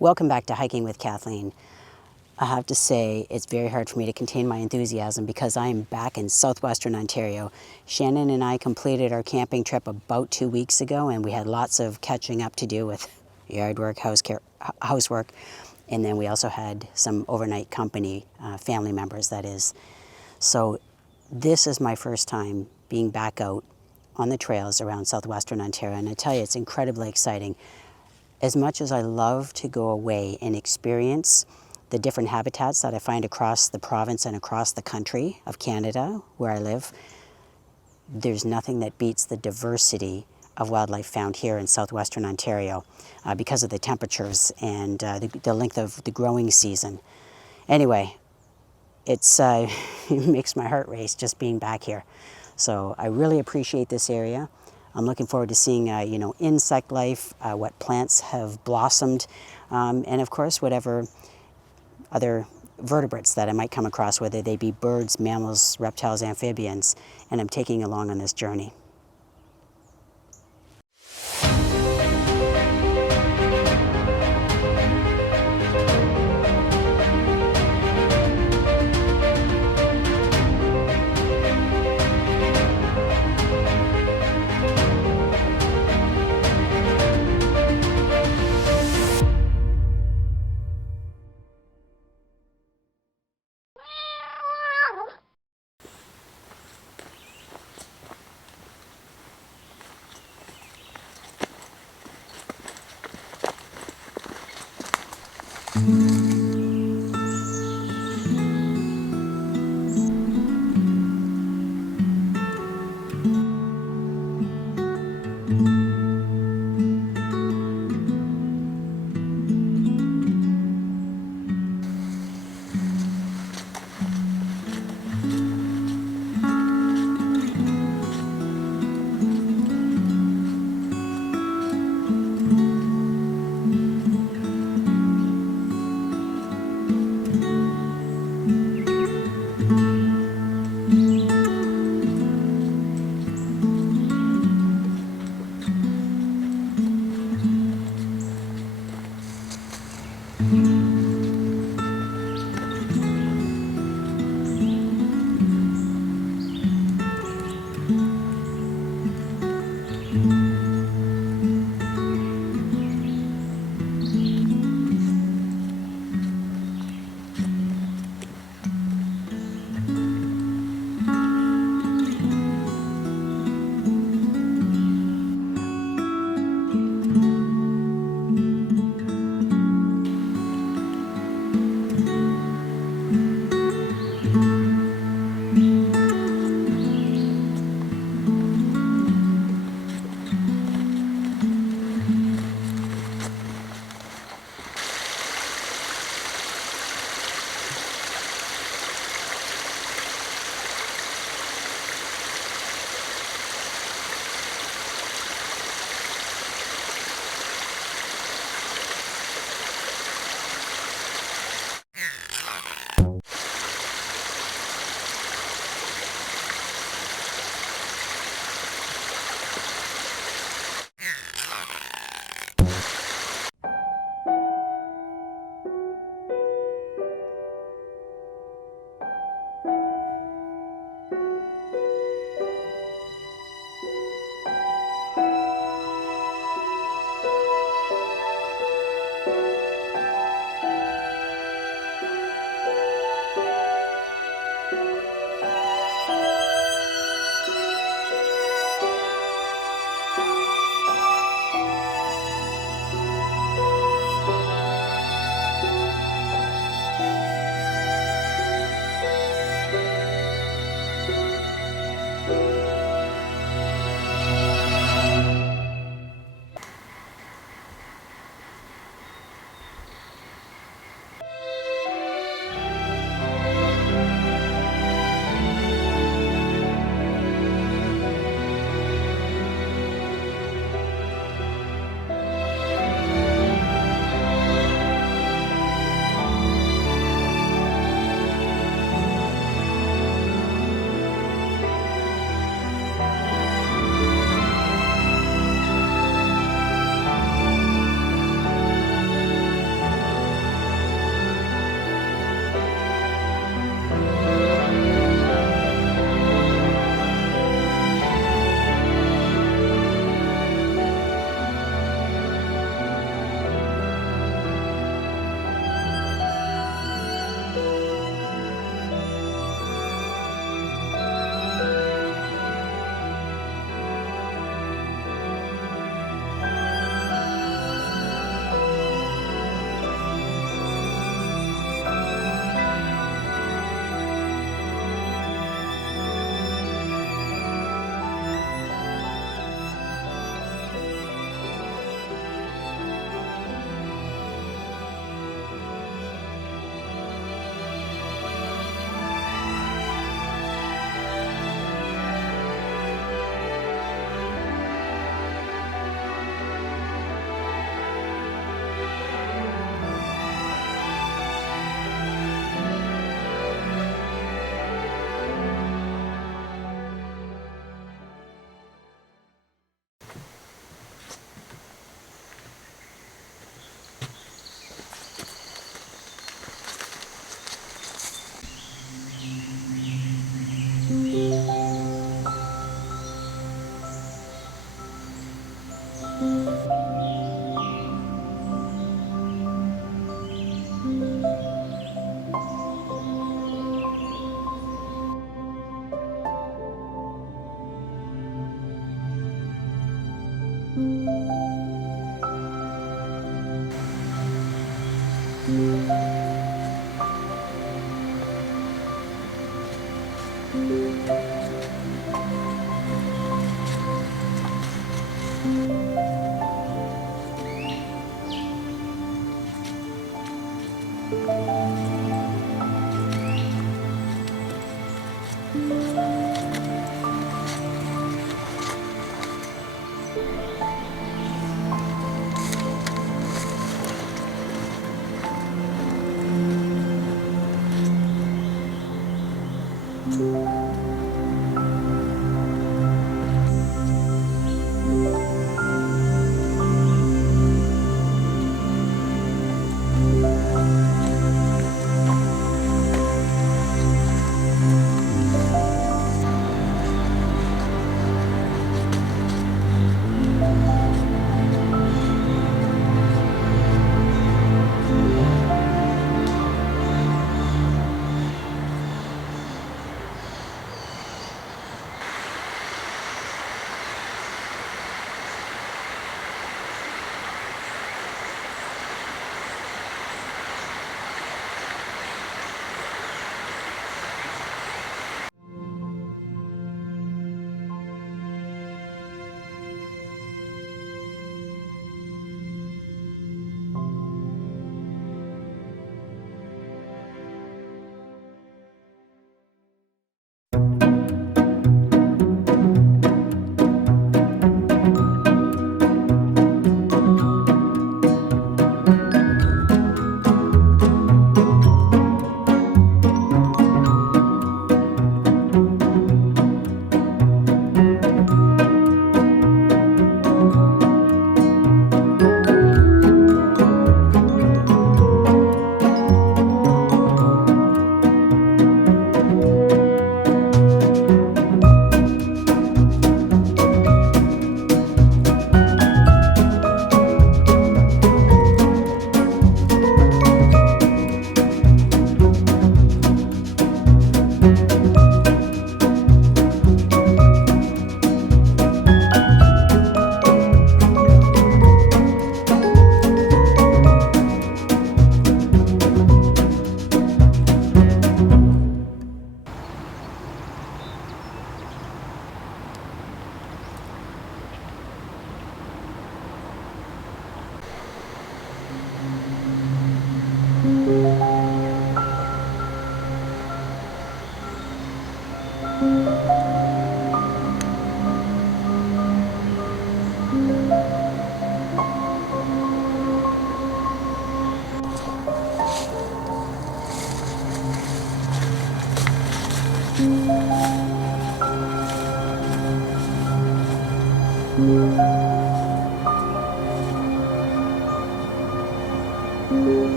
Welcome back to Hiking with Kathleen. I have to say it's very hard for me to contain my enthusiasm because I am back in Southwestern Ontario. Shannon and I completed our camping trip about 2 weeks ago, and we had lots of catching up to do with yard work, housework, and then we also had some overnight company, family members that is. So this is my first time being back out on the trails around Southwestern Ontario, and I tell you, it's incredibly exciting. As much as I love to go away and experience the different habitats that I find across the province and across the country of Canada, where I live, there's nothing that beats the diversity of wildlife found here in Southwestern Ontario because of the temperatures and the length of the growing season. Anyway, it's it makes my heart race just being back here. So I really appreciate this area. I'm looking forward to seeing, insect life, what plants have blossomed, and of course, whatever other vertebrates that I might come across, whether they be birds, mammals, reptiles, amphibians, and I'm taking along on this journey.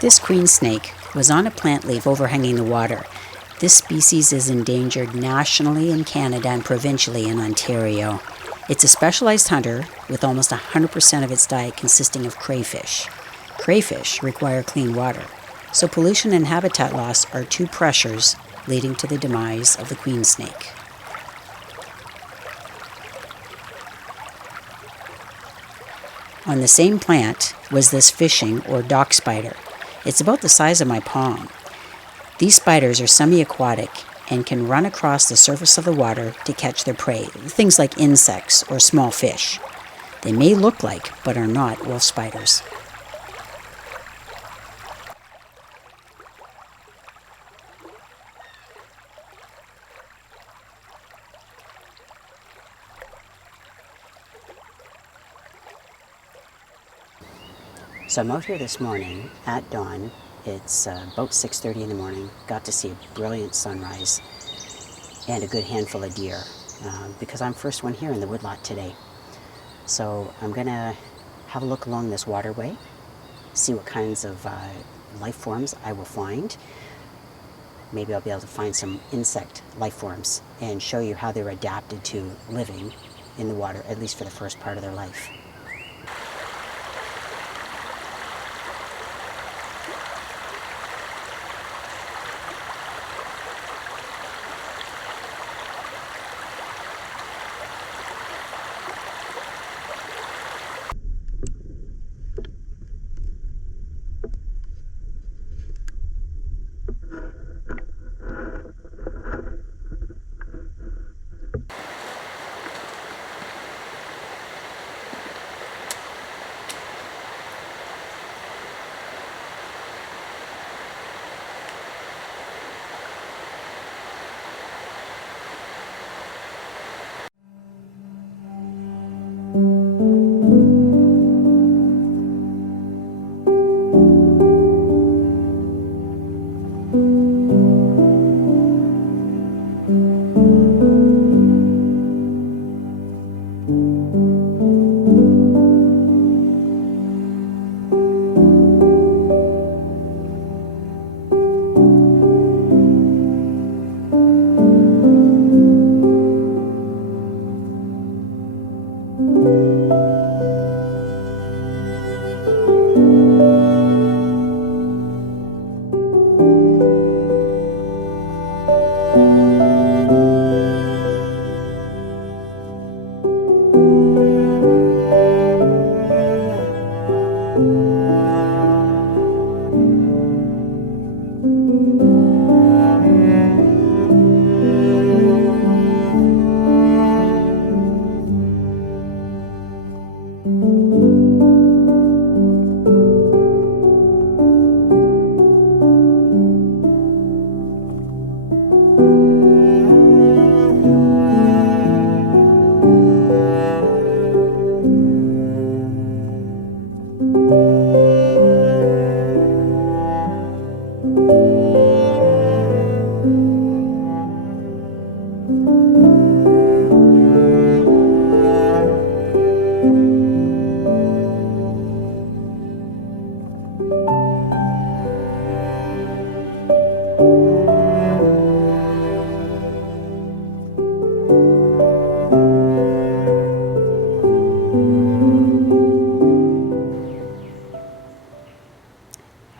This queensnake was on a plant leaf overhanging the water. This species is endangered nationally in Canada and provincially in Ontario. It's a specialized hunter with almost 100% of its diet consisting of crayfish. Crayfish require clean water, so pollution and habitat loss are two pressures leading to the demise of the queensnake. On the same plant was this fishing or dock spider. It's about the size of my palm. These spiders are semi-aquatic and can run across the surface of the water to catch their prey, things like insects or small fish. They may look like, but are not, wolf spiders. So I'm out here this morning at dawn. It's about 6:30 in the morning. Got to see a brilliant sunrise and a good handful of deer because I'm first one here in the woodlot today. So I'm gonna have a look along this waterway, see what kinds of life forms I will find. Maybe I'll be able to find some insect life forms and show you how they're adapted to living in the water, at least for the first part of their life.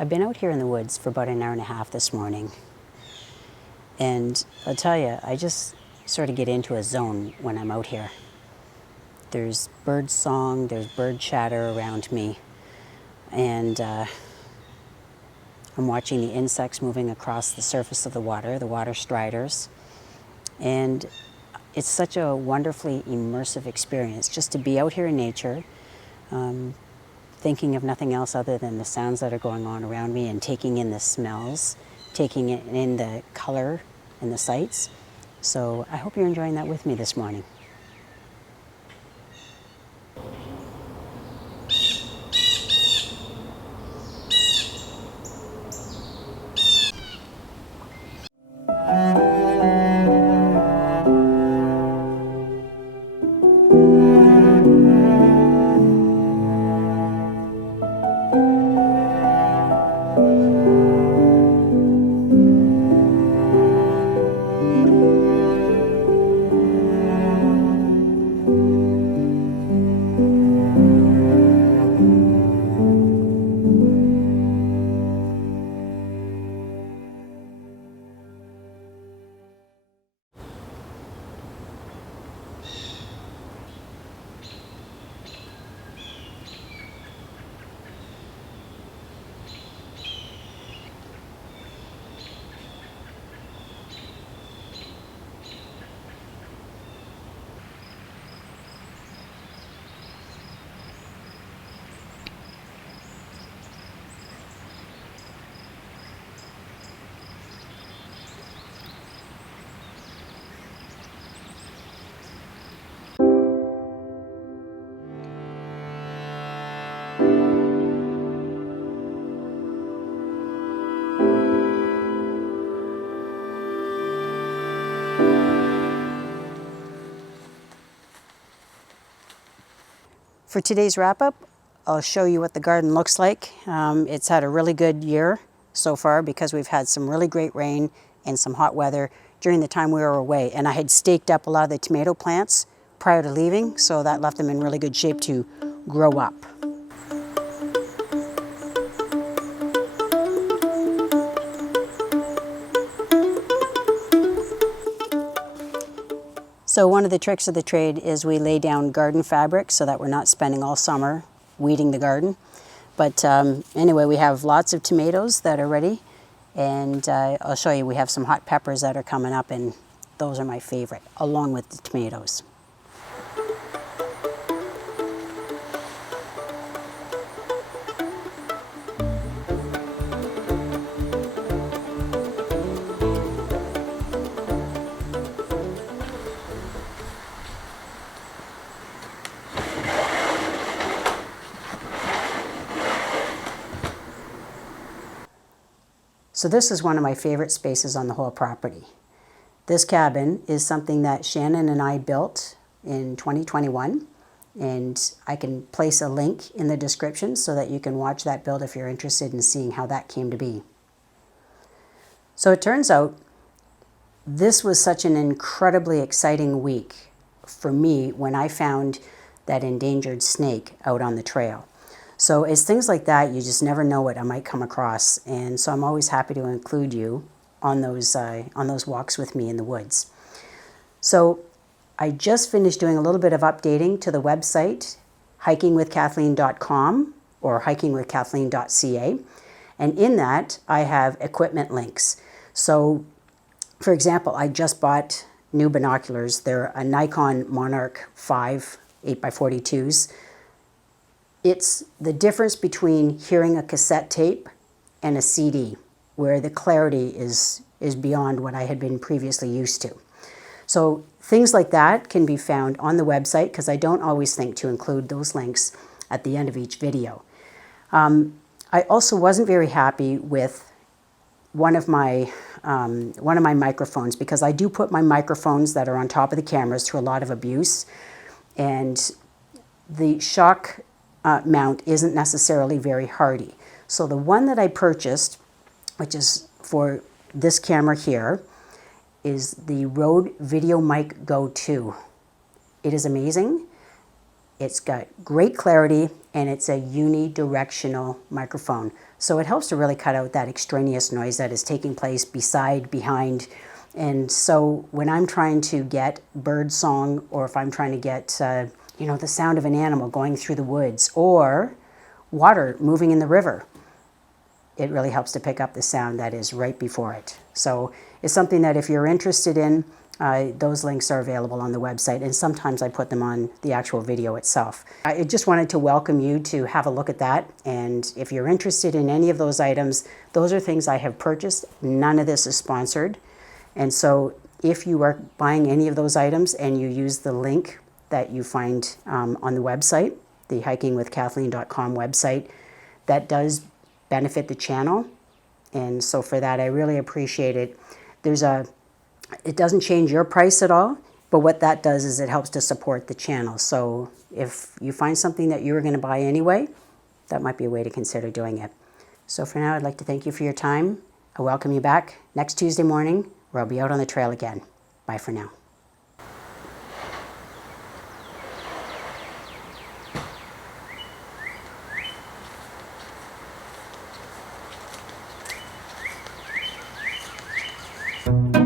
I've been out here in the woods for about an hour and a half this morning, and I'll tell you, I just sort of get into a zone when I'm out here. There's bird song, there's bird chatter around me, and I'm watching the insects moving across the surface of the water striders, and it's such a wonderfully immersive experience just to be out here in nature, thinking of nothing else other than the sounds that are going on around me and taking in the smells, taking in the color and the sights. So I hope you're enjoying that with me this morning. For today's wrap-up, I'll show you what the garden looks like. It's had a really good year so far because we've had some really great rain and some hot weather during the time we were away. And I had staked up a lot of the tomato plants prior to leaving, so that left them in really good shape to grow up. So one of the tricks of the trade is we lay down garden fabric so that we're not spending all summer weeding the garden. But anyway, we have lots of tomatoes that are ready, and I'll show you we have some hot peppers that are coming up, and those are my favorite, along with the tomatoes. So this is one of my favorite spaces on the whole property. This cabin is something that Shannon and I built in 2021, and I can place a link in the description so that you can watch that build if you're interested in seeing how that came to be. So it turns out this was such an incredibly exciting week for me when I found that endangered snake out on the trail. So it's things like that, you just never know what I might come across. And so I'm always happy to include you on those walks with me in the woods. So I just finished doing a little bit of updating to the website, hikingwithkathleen.com or hikingwithkathleen.ca. And in that, I have equipment links. So for example, I just bought new binoculars. They're a Nikon Monarch 5 8x42s. It's the difference between hearing a cassette tape and a CD, where the clarity is beyond what I had been previously used to. So things like that can be found on the website, because I don't always think to include those links at the end of each video. I also wasn't very happy with one of my microphones, because I do put my microphones that are on top of the cameras through a lot of abuse, and the shock mount isn't necessarily very hardy. So the one that I purchased, which is for this camera here, is the Rode VideoMic Go 2. It is amazing. It's got great clarity, and it's a unidirectional microphone. So it helps to really cut out that extraneous noise that is taking place beside, behind. And so when I'm trying to get bird song, or if I'm trying to get the sound of an animal going through the woods, or water moving in the river, it really helps to pick up the sound that is right before it. So it's something that if you're interested in, those links are available on the website, and sometimes I put them on the actual video itself. I just wanted to welcome you to have a look at that, and if you're interested in any of those items, those are things I have purchased. None of this is sponsored, and so if you are buying any of those items and you use the link that you find on the website, the hikingwithkathleen.com website, that does benefit the channel. And so for that, I really appreciate it. It doesn't change your price at all, but what that does is it helps to support the channel. So if you find something that you were going to buy anyway, that might be a way to consider doing it. So for now, I'd like to thank you for your time. I welcome you back next Tuesday morning, where I'll be out on the trail again. Bye for now. Thank you.